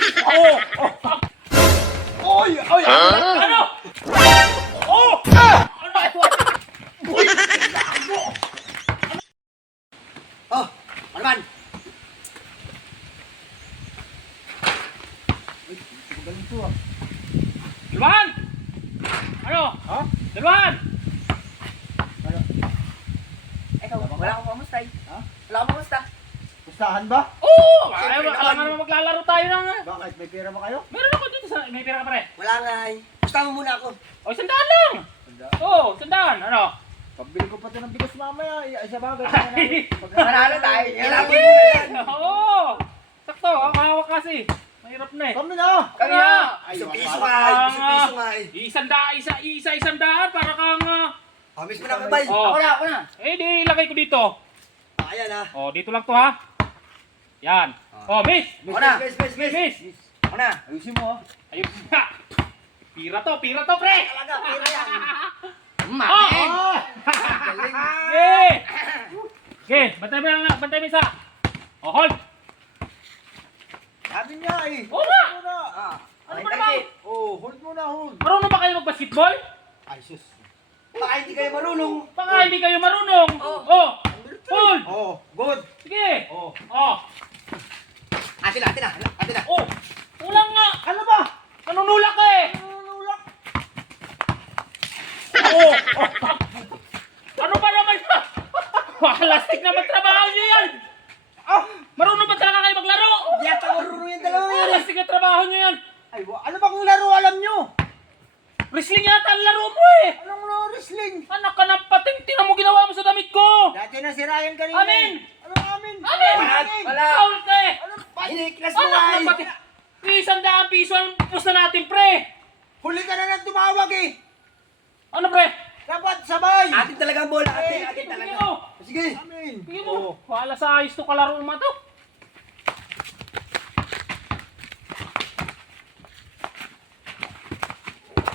Oh! Oy! Oy! Ano? Oh! Ano ito? Uy! Oh, ano man? Magaling to ah. Dalawan! Ano? Ha? Dalawan! Ikaw, wala akong kamusta eh. Ha? Wala akong kamusta. Pustahan ba? Oo! Siyempre Alam naman. naman maglalaro tayo ng... Bakit? May pera ba kayo? Meron ako dito sa... May pera ka pare. Wala nga eh. Pusta mo muna ako. O, sandaan lang! Oo, sandaan. Ano? Pabili ko pa ito ng bigas mamaya. Isa ba? Ay! Manalo tayo. Kailangan mo Sige! na yan. Oo! Sakto, ang hawak kasi. Mahirap na eh. Kami na! Kami Kaya. na. Piso-piso nga eh. Piso-piso nga eh. Isandaan para kang... Oh, miss mo na kabay. Oh. Ako na. Eh, di ilagay ko dito. Ayan ha. Oh, dito lang to ha. Yan. Oh, miss! Ako na. Miss. Miss! Ako na. Ayusin mo ah. Ayun nga. Pira to, pre! Talaga, pira yan. Oh! Galing. Okay! Okay, bantay mo isa. Oh, hold! Sabi niya eh. Oo nga. Hold mo na. Ah. Ano Okay, ba naman? thank you. Oh, hold mo na, hold. Marunong ba kayo mag-basketball? Ay, sus. Baka hindi kayo marunong. Baka hindi kayo marunong. Oh. Oh! Hold! Oh, good. Sige! Oh. Oh! Atin na. Oh! Kulang nga! Ano ba? Nanunulak ka eh! Nanunulak. Oh! Ano ba naman ito? Lastik naman trabaho niyo yan! Ah! Marunong ba talaga kayo maglaro? Hindi ata marunong yung dalawa yan. Lastik na trabaho niyo yan! Ay, ano ba kung laro alam nyo? Wrestling yata ang laro mo eh! Anong laro wrestling? Anak ka ng pating, tingnan mo ginawa mo sa damit ko! Dati na si Ryan kanina. Amin! Anong amin? Amin! Wala. Foul ka eh! Anong pa? Hiniklas mo nga Anak eh. ng pating! 100 piso ang pusta natin, pre! Huli ka na lang tumawag eh. Ano, pre? Dapat sabay. Atin talaga ang bola. Atin Sige talaga. mo! Sige. Amin. Sige mo! Wala sa ayos to kalaro mo to!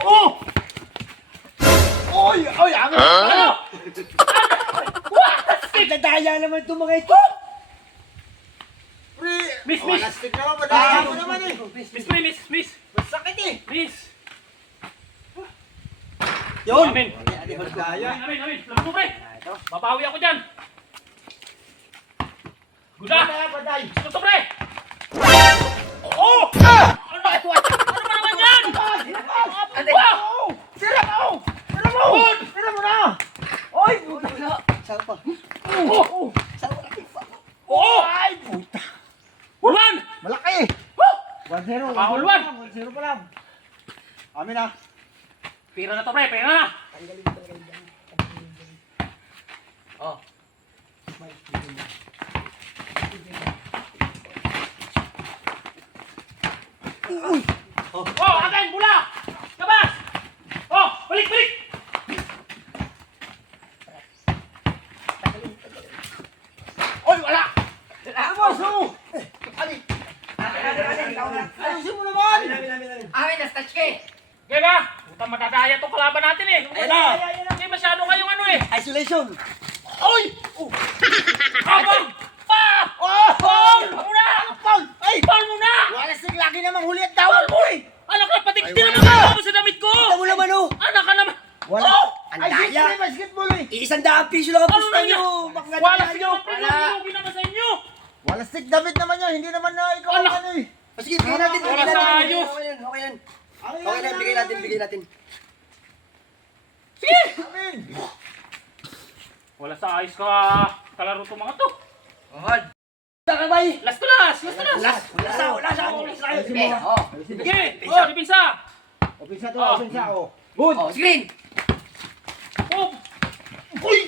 Oh! Oy, oy, amin. Ano? Dadaya naman itong mga ito. Pre. Miss, Oh, miss. lastik naman. Madaya mo naman eh. Miss, pre, miss! Masakit eh. Miss! Yun. Amin! Madaya. Amin! Laban mo, pre! Ito. Babawi ako dyan! Guda! Madaya, maday. Gusto to, pre! Oh! Ano ba ito? Ano ba naman yan? Ate. Wow! Oh, sira mo. Sira mo. Good! Sira mo na. Oy. Wala. Saan pa? Oh! Saan pa? Oh! Ay, puta. Ulwan! Malaki. Oh! 1-0. Nakahulwan. 1-0 pa lang. Amin na. Pira na to, pre! Pira na! Oh. Oh! Again! Bula! Labas! Oh! Balik! Oy! Wala! Vamos, oh. Amin. Amin. Ikaw na. Ayusin mo naman. Amin, na-touch ka eh. Okay ba? Puta matadaya tong kalaban natin eh! Ayan na. Hindi masyado kayong ano eh! Isolation. Oy! Abang! Pa! Oh! Paul! Muna! Paul! Ay! Paul muna! Wala sing lagi namang huli at tawag mo eh. Anak ka patik! Hindi naman ginawa mo sa damit ko! Kita mo naman oh. Anak ka naman! Wala. Oh! Ang Ay, daya. siyempre basketball eh. 100 piso lang ang Ano pusta na nyo. yan? Bakit Wala daya si nyo? Kapre! Wala. Lugi naman sa inyo! Wala stick David naman yan. Hindi naman na ikaw Wala. ang ano eh. O, sige, bigay natin. Wala Bigay sa natin. ayos. Okay yan. Okay yan. Amin Okay yan. Bigay natin. Sige! Amin. Wala sa ayos ka kalaro to mga to! Ohod. Kakabay. Last to last! Last to last! Wala sa. Sige. Oh. Sige! Oh! Dipinsa! Opisa to, Oh. opisa oh. Good. Oh, screen. Oh! Uy!